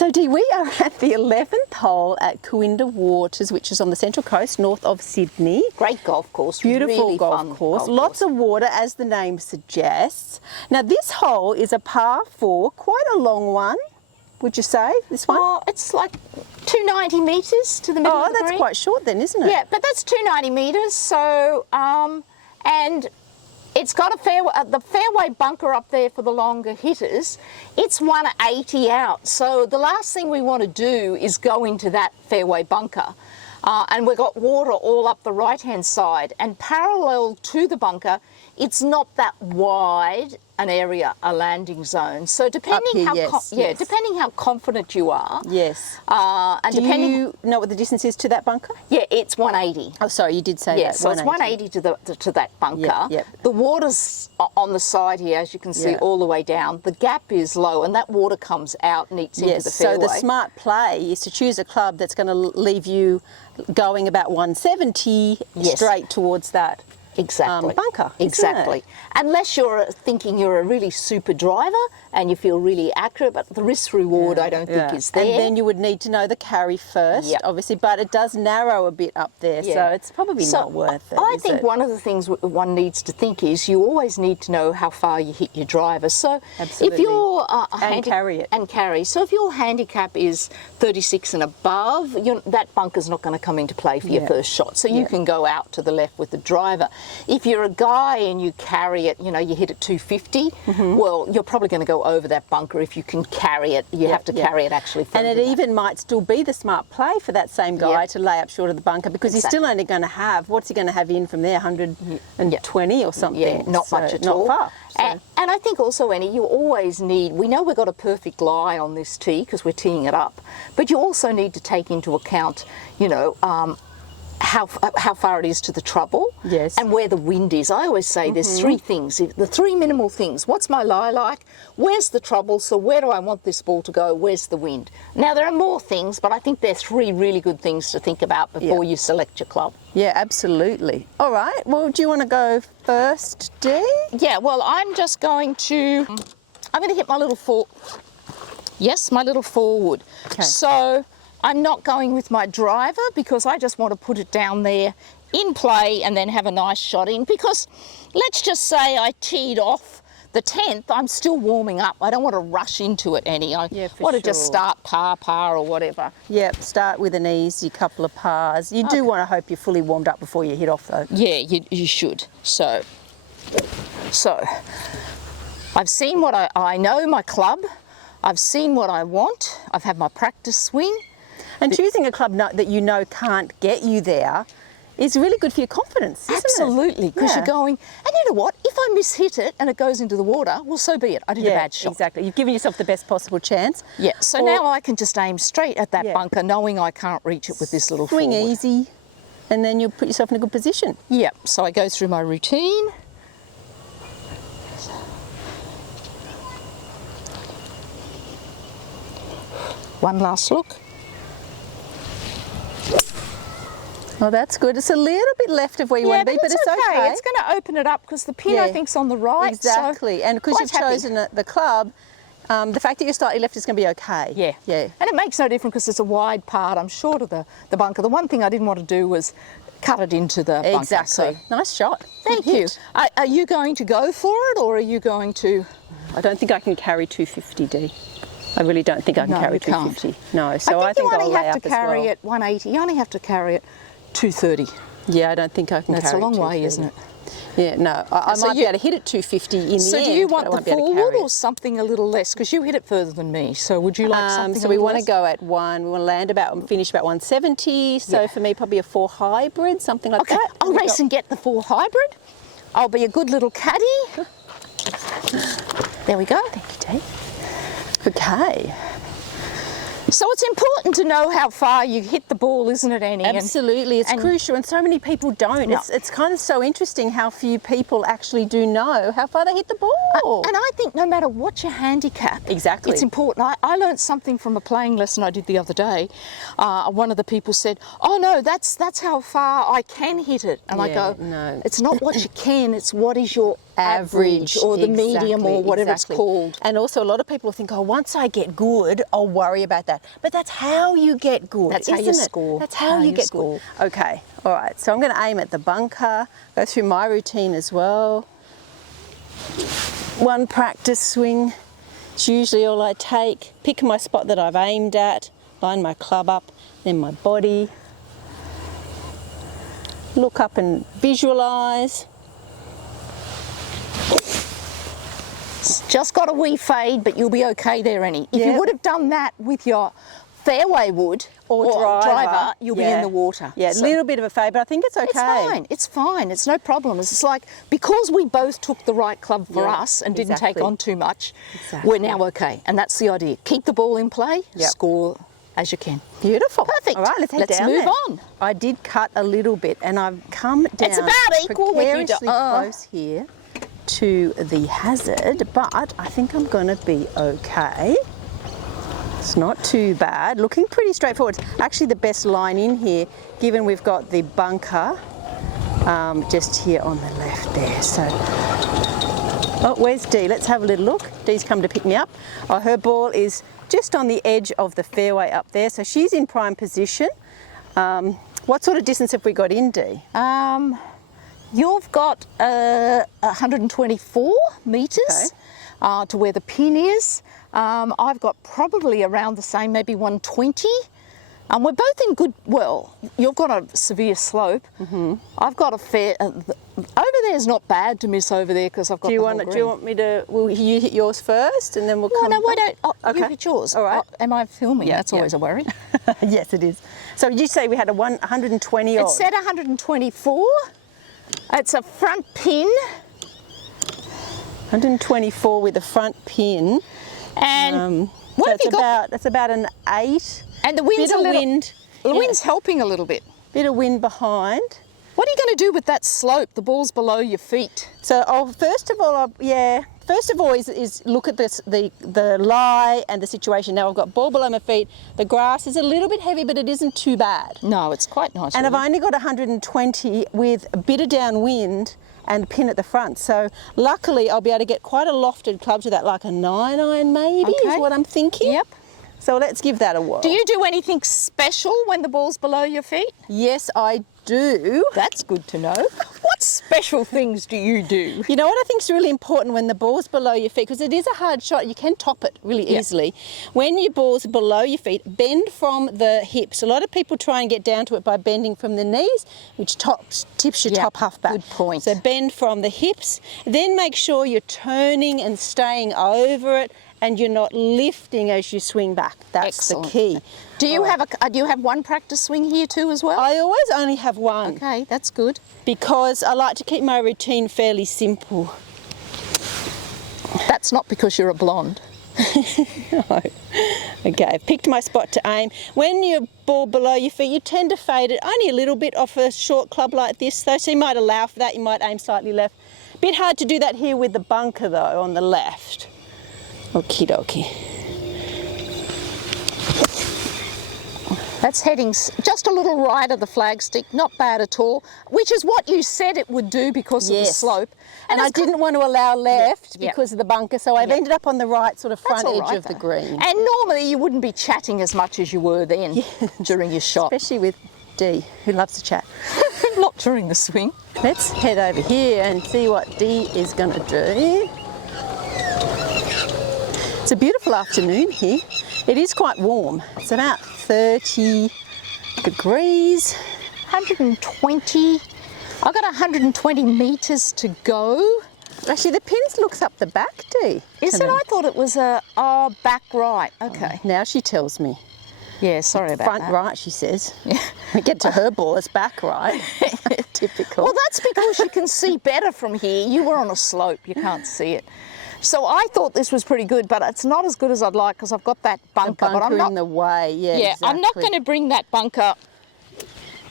So Dee, we are at the 11th hole at Kooindah Waters, which is on the Central Coast, north of Sydney. Great golf course. Beautiful really golf course. Lots of water, as the name suggests. Now this hole is a par 4, quite a long one, would you say, this one? Oh, it's like 290 metres to the middle of the green. Oh, that's quite short then, isn't it? Yeah, but that's 290 metres, so, and it's got the fairway bunker up there for the longer hitters. It's 180 out, so the last thing we want to do is go into that fairway bunker. And we've got water all up the right-hand side, and parallel to the bunker, it's not that wide an area, a landing zone. So depending depending how confident you are. Yes. And Do you know what the distance is to that bunker? Yeah, it's 180. Oh, sorry, you did say that. Yeah, so it's 180 to that bunker. Yep. The water's on the side here, as you can see, all the way down. The gap is low, and that water comes out and eats into the fairway. So the smart play is to choose a club that's going to leave you going about 170 straight towards that. Exactly. Bunker. Exactly. Unless you're thinking you're a really super driver and you feel really accurate, but the risk reward I don't think is there. And then you would need to know the carry first, obviously, but it does narrow a bit up there, so it's probably not worth it. I think one of the things one needs to think is you always need to know how far you hit your driver. So if you're carry. So if your handicap is 36 and above, that bunker's not going to come into play for your first shot. So you can go out to the left with the driver. If you're a guy and you carry it, you hit it 250, well, you're probably going to go over that bunker if you can carry it. You have to carry it actually further. And it even might still be the smart play for that same guy to lay up short of the bunker, because he's still only going to have, what's he going to have in from there, 120 or something? Yeah, not much at all. Not far. So. And I think also, Annie, you always need, we know we've got a perfect lie on this tee because we're teeing it up, but you also need to take into account, how far it is to the trouble and where the wind is. I always say there's three things, the three minimal things. What's my lie like? Where's the trouble? So where do I want this ball to go? Where's the wind? Now, there are more things, but I think there are three really good things to think about before you select your club. Yeah, absolutely. All right, well, do you want to go first, Dee? Yeah, well, I'm just going to, I'm going to hit my little my little forward. Okay. So I'm not going with my driver because I just want to put it down there in play and then have a nice shot in, because let's just say I teed off the 10th, I'm still warming up. I don't want to rush into it, Annie. I want to just start par or whatever. Yep, start with an easy couple of pars. You do want to hope you're fully warmed up before you hit off though. Yeah, you should. So I've seen what I know my club. I've seen what I want. I've had my practice swing. And choosing a club that you know can't get you there is really good for your confidence, isn't it? Absolutely, because you're going, and you know what, if I mishit it and it goes into the water, well, so be it. I did a bad shot. Exactly. You've given yourself the best possible chance. Yeah, so now I can just aim straight at that bunker, knowing I can't reach it with this little swing forward. Easy, and then you'll put yourself in a good position. Yeah, so I go through my routine. One last look. Well, that's good. It's a little bit left of where you want to be, but it's okay. It's going to open it up because the pin, I think, is on the right. Exactly, so and because you've chosen the club, the fact that you're slightly left is going to be okay. Yeah. And it makes no difference because it's a wide part. I'm short of the bunker. The one thing I didn't want to do was cut it into the bunker. Exactly. So. Nice shot. Thank you. Are you going to go for it, or are you going to? I don't think I can carry 250, Dee. I really don't think I can carry 250. No, so I think I'll lay up as well. You only have to carry it 180. You only have to carry it 230. Yeah, I don't think I can carry it. That's a long way, isn't it? Yeah, no, I might be able to hit it 250 in the end. So do you want the forward or something a little less? Because you hit it further than me. So would you like something So we want to go at 1. We want to land and finish about 170. So for me, probably a 4 hybrid, something like that. I'll race and get the 4 hybrid. I'll be a good little caddy. There we go. Thank you, Dee. Okay. So it's important to know how far you hit the ball, isn't it, Annie? Absolutely, it's crucial, and so many people don't. No. It's kind of so interesting how few people actually do know how far they hit the ball. And I think no matter what your handicap, it's important. I learned something from a playing lesson I did the other day. One of the people said, "Oh no, that's how far I can hit it," and I go, "No, it's not what you can; it's what is your average or the medium or whatever it's called. And also a lot of people think, oh, once I get good, I'll worry about that. But that's how you get good, That's how you score. That's how you get good. Okay, all right. So I'm going to aim at the bunker, go through my routine as well. One practice swing. It's usually all I take. Pick my spot that I've aimed at, line my club up, then my body. Look up and visualise. It's just got a wee fade, but you'll be okay there, Annie. If you would have done that with your fairway wood or driver, you'll be in the water. Yeah, a little bit of a fade, but I think it's okay. It's fine. It's fine. It's no problem. It's like, because we both took the right club for us and didn't take on too much, we're now okay. And that's the idea. Keep the ball in play, score as you can. Beautiful. Perfect. All right, let's move on. I did cut a little bit, and I've come down it's about equal with you. Close here to the hazard, but I think I'm going to be okay. It's not too bad. Looking pretty straightforward. It's actually the best line in here, given we've got the bunker just here on the left there. So, oh, where's Dee? Let's have a little look. Dee's come to pick me up. Oh, her ball is just on the edge of the fairway up there, so she's in prime position. What sort of distance have we got in, Dee? You've got 124 metres to where the pin is. I've got probably around the same, maybe 120. We're both in good, well, you've got a severe slope. I've got a fair, over there is not bad to miss over there because I've got the whole green. Do you want me to, will you hit yours first and then we'll come No, why don't, you hit yours. All right. Am I filming? Yeah, that's always a worry. Yes, it is. So did you say we had a 120 odd? It said 124. It's a front pin. 124 with a front pin. And what so have you got? It's about an 8. And the wind's The wind's helping a little bit. Bit of wind behind. What are you going to do with that slope? The ball's below your feet. So first of all is look at this, the lie and the situation. Now I've got ball below my feet. The grass is a little bit heavy, but it isn't too bad. No, it's quite nice. And I've only got 120 with a bit of downwind and pin at the front. So luckily I'll be able to get quite a lofted club to that, like a 9-iron maybe is what I'm thinking. Yep. So let's give that a whirl. Do you do anything special when the ball's below your feet? Yes, I do. That's good to know. What special things do you do? You know what I think is really important when the ball's below your feet, because it is a hard shot, you can top it really easily. When your ball's below your feet, bend from the hips. A lot of people try and get down to it by bending from the knees, which tips your top half back. Good point. So bend from the hips, then make sure you're turning and staying over it, and you're not lifting as you swing back. That's the key. Do you have one practice swing here too as well? I always only have one. Okay, that's good. Because I like to keep my routine fairly simple. That's not because you're a blonde. No. Okay, I've picked my spot to aim. When your ball below your feet, you tend to fade it only a little bit off a short club like this though, so you might allow for that, you might aim slightly left. Bit hard to do that here with the bunker though, on the left. Okie dokie. That's heading just a little right of the flagstick, not bad at all, which is what you said it would do because of the slope. And I didn't want to allow left because of the bunker, so I've ended up on the right sort of front edge of the green. And normally you wouldn't be chatting as much as you were then during your shot. Especially with Dee, who loves to chat. Not during the swing. Let's head over here and see what Dee is going to do. It's a beautiful afternoon here. It is quite warm. It's about 30 degrees. 120. I've got 120 metres to go. Actually, the pins looks up the back, Dee. Is it? I thought it was back right. Okay. Now she tells me. Yeah, sorry about that. Front right, she says. Yeah. We get to her ball, it's back right. Typical. Well, that's because you can see better from here. You were on a slope, you can't see it. So I thought this was pretty good, but it's not as good as I'd like because I've got that bunker. The bunker but I'm not in the way, exactly. I'm not going to bring that bunker.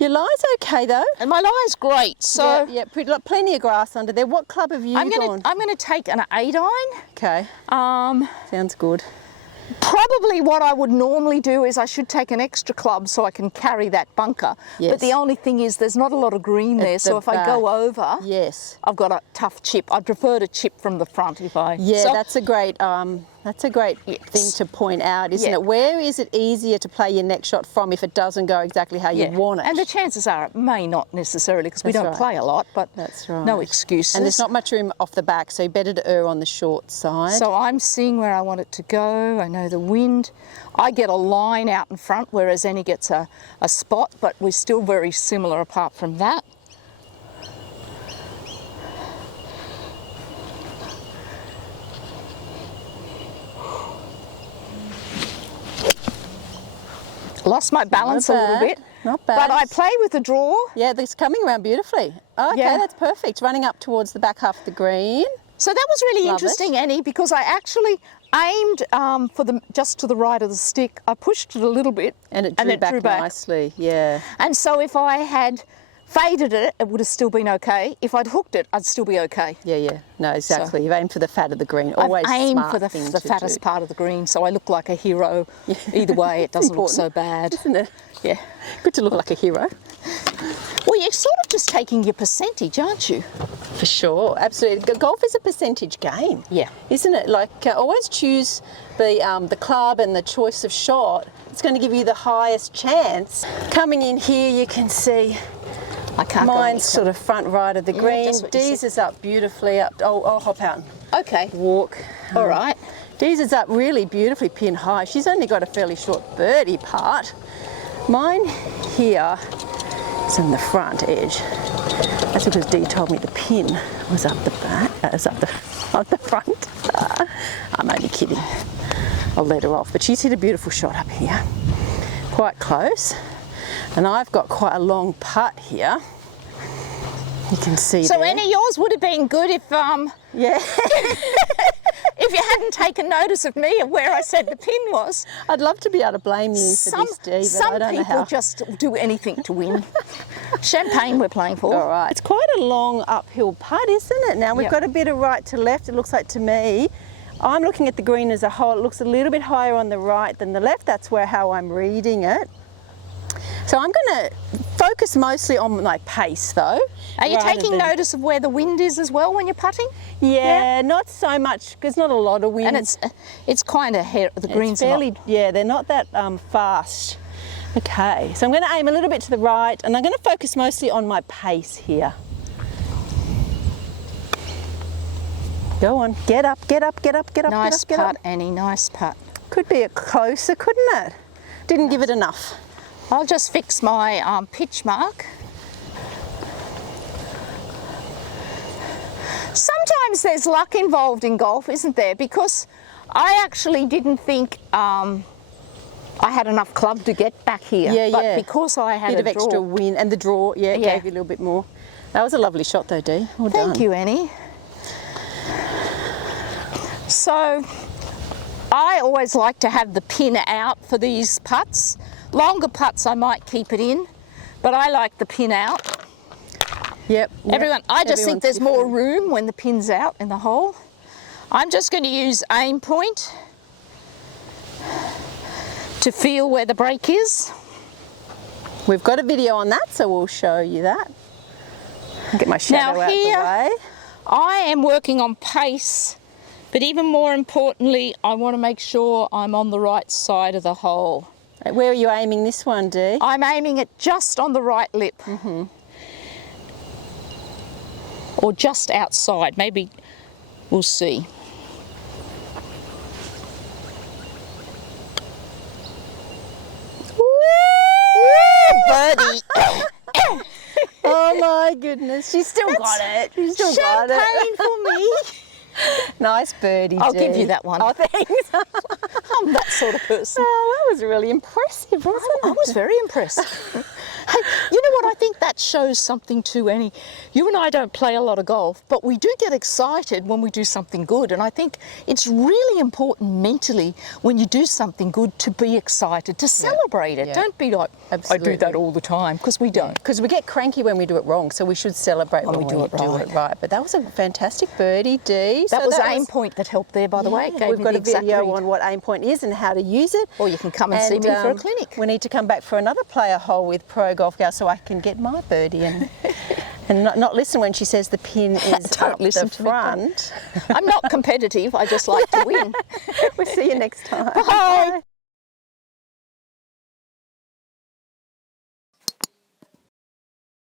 Your lie's okay though. And my lie's great. So plenty of grass under there. What club have you gone? I'm going to take an 8-iron. Okay. Sounds good. Probably what I would normally do is I should take an extra club so I can carry that bunker. Yes. But the only thing is there's not a lot of green there, so if I go over, yes, I've got a tough chip. I'd prefer to chip from the front if I... Yeah, so, that's a great thing to point out, isn't it? Where is it easier to play your next shot from if it doesn't go exactly how you want it? And the chances are it may not necessarily, because we don't play a lot, but that's right. No excuses. And there's not much room off the back, so better to err on the short side. So I'm seeing where I want it to go. I know the wind. I get a line out in front, whereas Annie gets a spot, but we're still very similar apart from that. Lost my balance a little bit. Not bad. But I play with the draw. Yeah, it's coming around beautifully. Oh, okay, that's perfect. Running up towards the back half of the green. So that was really interesting, Annie, because I actually aimed just to the right of the stick. I pushed it a little bit. And it drew back nicely, yeah. And so if I had faded it, it would have still been okay. If I'd hooked it, I'd still be okay. Yeah. No, exactly. So, you've aimed for the fat of the green. Always I've aimed for the fattest part of the green, so I look like a hero. Yeah. Either way, it doesn't look so bad. Isn't it? Yeah. Good to look like a hero. Well, you're sort of just taking your percentage, aren't you? For sure, absolutely. Golf is a percentage game. Yeah. Isn't it? Like, always choose the club and the choice of shot. It's going to give you the highest chance. Coming in here, you can see mine's sort of front right of the green. Dee's is up beautifully. I'll hop out. Okay. Walk. All right. Dee's is up really beautifully pin high. She's only got a fairly short birdie part. Mine here is in the front edge. That's because Dee told me the pin was up the back, was up the front. I'm only kidding. I'll let her off, but she's hit a beautiful shot up here, quite close. And I've got quite a long putt here. You can see so there. Annie, yours would have been good if yeah. if you hadn't taken notice of me of where I said the pin was. I'd love to be able to blame you for this, Dee, but I don't know how. Some people just do anything to win. Champagne we're playing for. All right. It's quite a long uphill putt, isn't it? Now we've got a bit of right to left, it looks like to me. I'm looking at the green as a whole. It looks a little bit higher on the right than the left. That's how I'm reading it. So I'm going to focus mostly on my pace though. Are you taking notice of where the wind is as well when you're putting? Yeah, not so much, because not a lot of wind. And it's kind of the greens fairly, they're not that fast. Okay, so I'm going to aim a little bit to the right, and I'm going to focus mostly on my pace here. Go on, get up, get up, get up, get up, nice get up, putt, Annie, nice putt. Could be a closer, couldn't it? Didn't give it enough. I'll just fix my pitch mark. Sometimes there's luck involved in golf, isn't there? Because I actually didn't think I had enough club to get back here. But because I had a bit of extra wind and the draw, gave you a little bit more. That was a lovely shot though, Dee. Well done. Thank you, Annie. So I always like to have the pin out for these putts. Longer putts I might keep it in, but I like the pin out. Yep. I just think there's more room when the pin's out in the hole. I'm just going to use Aimpoint to feel where the break is. We've got a video on that, so we'll show you that. Get my shadow out of the way. I am working on pace, but even more importantly, I want to make sure I'm on the right side of the hole. Where are you aiming this one, Dee? I'm aiming it just on the right lip. Mm-hmm. Or just outside, maybe, we'll see. Birdie. Oh my goodness, she's still got it. She's still got it. Champagne for me. Nice birdie, I'll give you that one. Oh, thanks. I'm that sort of person. Oh, that was really impressive, wasn't it? I was very impressed. Hey, you know what? I think that shows something to any. You and I don't play a lot of golf, but we do get excited when we do something good. And I think it's really important mentally when you do something good to be excited, to celebrate it. Yeah. Don't be like, Absolutely. I do that all the time, because we don't. Because we get cranky when we do it wrong, so we should celebrate when we do it right. But that was a fantastic birdie, Dee. That was Aimpoint that helped there, by the way. It gave We've me got the a exact video read. on what Aimpoint is and how to use it. Or you can come and see me for a clinic. We need to come back for another player hole with ProGolfGals so I can get my birdie and not listen when she says the pin is Don't up listen the to me, front. I'm not competitive, I just like to win. We'll see you next time. Bye.